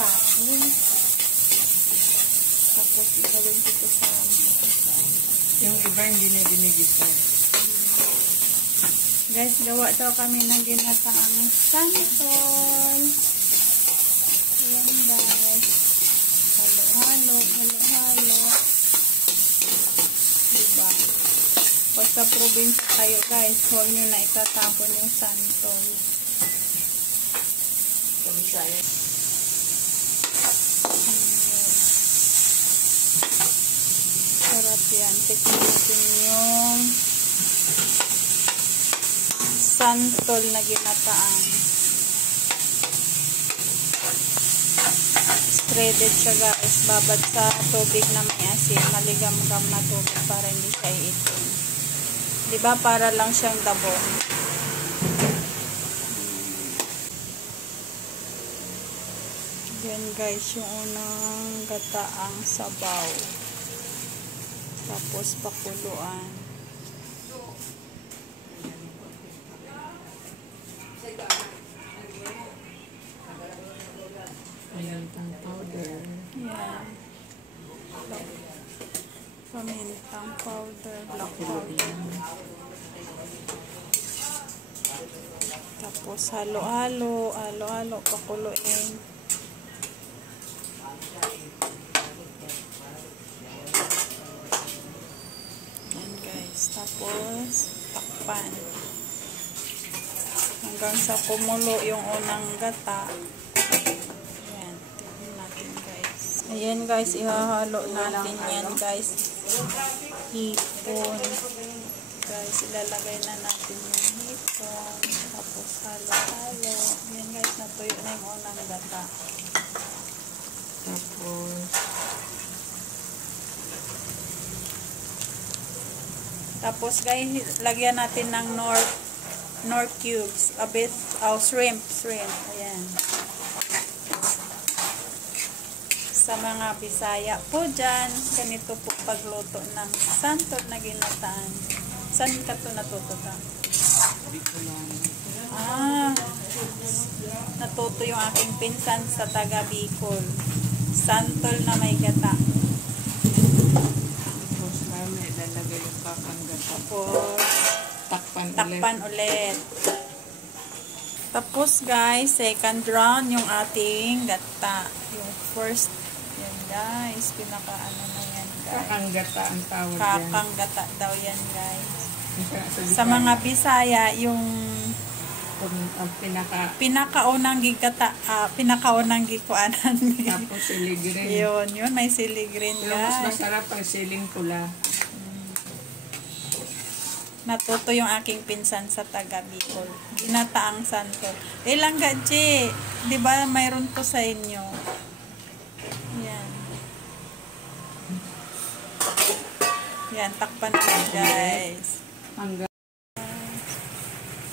baboy. Tapos gawin ko ito sa yung iba hindi na ginigisa. Guys, gawa daw kami ng ginataang santol. Ayan guys. Halo-halo, halo-halo. Diba? Pag sa probinsya kayo guys, huwag nyo na itatapon yung santol. Sarap yan. Tikman natin yung santol na ginataan. Shredded siya guys. Babad sa tubig na may asin. Maligam-gam na tubig para hindi siya iitin. Diba? Para lang siyang dabong. Yan guys, yung unang gataang sabaw. Tapos pakuluan. Pamintang powder. Yan. Pamintang powder, black powder. Tapos halo-halo, halo-halo, pakuluin. Yan guys. Tapos takpan. Hanggang sa kumulo yung unang gata. Ayan. Tignan natin guys. Ayan guys. Ihahalo natin yan guys. Hipon. Guys. Ilalagay na natin yung hipon. Tapos halo-halo. Ayan guys. Natuyo na yung unang gata. Tapos guys. Lagyan natin ng Nor cubes, a bit shrimp. Ayan. Sa mga Bisaya po dyan, ganito po pagluto ng santol na ginataan. Saan ka ito natuto ka? Natuto yung aking pinsan sa taga Bicol. Santol na may gata. Tapos may lalagay yung kakang gata. Tapos Takpan ulit. Tapos guys, second round yung ating gata. Yung first, yan guys, pinaka-ano na yan guys. Kakang gata ang tawag yan. Kakang gata daw yan guys. Sa mga Bisaya, yung pinakaunang gigata, pinakaunang gikuanan. Tapos siligrin. Yun, may siligrin guys. Mas masarap ang siling pula. Natuto yung aking pinsan sa taga Bicol. Ginataang santol. Langga, Che. Diba mayroon to sa inyo? Yan. Yan, takpan na guys.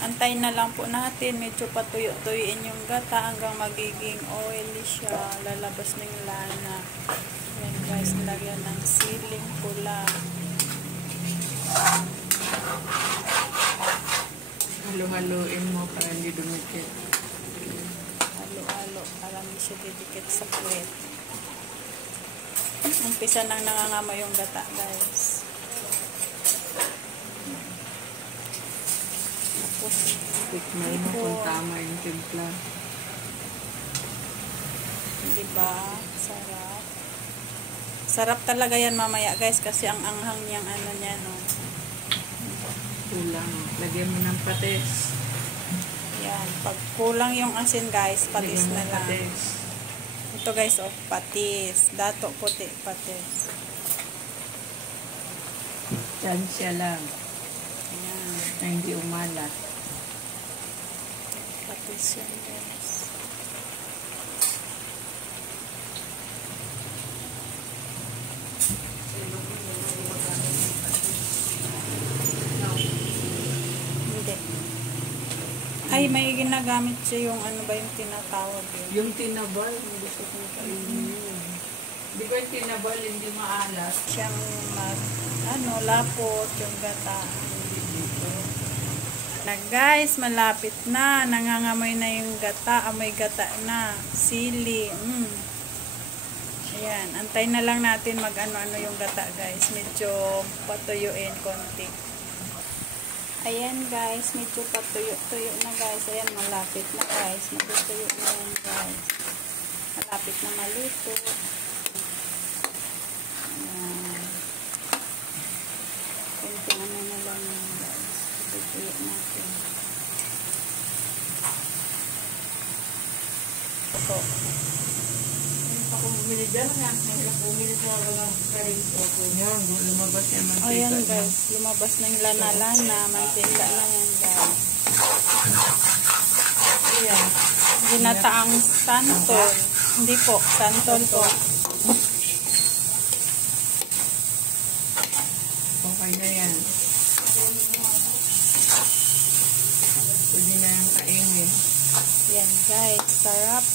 Antayin na lang po natin. Medyo patuyo-tuyuin yung gata hanggang magiging oily siya. Lalabas ng lana. Yan guys, lagyan ng siling pula. Halo-haloin mo para hindi dumikit. Halo-halo para hindi siya didikit sa puwet. Umpisa nang nangangama yung gata guys. Tapos tikman mo kung tama yung timpla. diba? Sarap. Sarap talaga yan mamaya guys kasi ang anghang niyang ano niya no. Kulang. Lagyan mo ng patis. Yan. Pag kulang yung asin guys, patis na lang. Patis. Ito guys, patis. Dato puti, patis. Tansya lang. Ayan. Na hindi umalat. Patis yan guys. Ay, may ginagamit siya yung ano ba yung tinatawag yun? Yung tinabal, gusto ko kainin yun. Di ba yung tinabal hindi maalat? Siyang lapot, yung gata. Na guys, malapit na. Nangangamoy na yung gata. Amoy gata na. Sili. Ayan. Antay na lang natin mag-ano-ano yung gata guys. Medyo patuyuin konti. Ayan guys. Medyo patuyo-tuyo na guys. Ayan, malapit na guys. Matutuyo na yan guys. Malapit na maluto. Ayan. Konting ano na lang yan guys. Tutuyo natin. Ito. Ako bumili dyan nga. Mahirap bumili sa mga karito. Yan, lumabas yan mantika. Ayan guys. Lumabas na yung lana-lana. Mantika na yan guys. Ayan. Ginataang santol. Hindi po. Santol po. Okay na yan. Pwede na yung kainin. Yan guys. Sarap.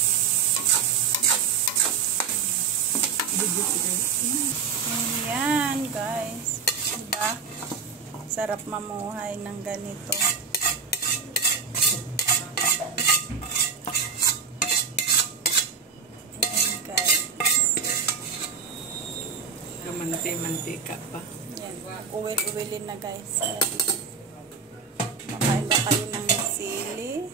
Ayan guys. Diba? Sarap mamuhay ng ganito. Ayan guys. Mantika pa. Yan. Uwil-uwilin na guys. Ayan. Makain ba kayo ng sili?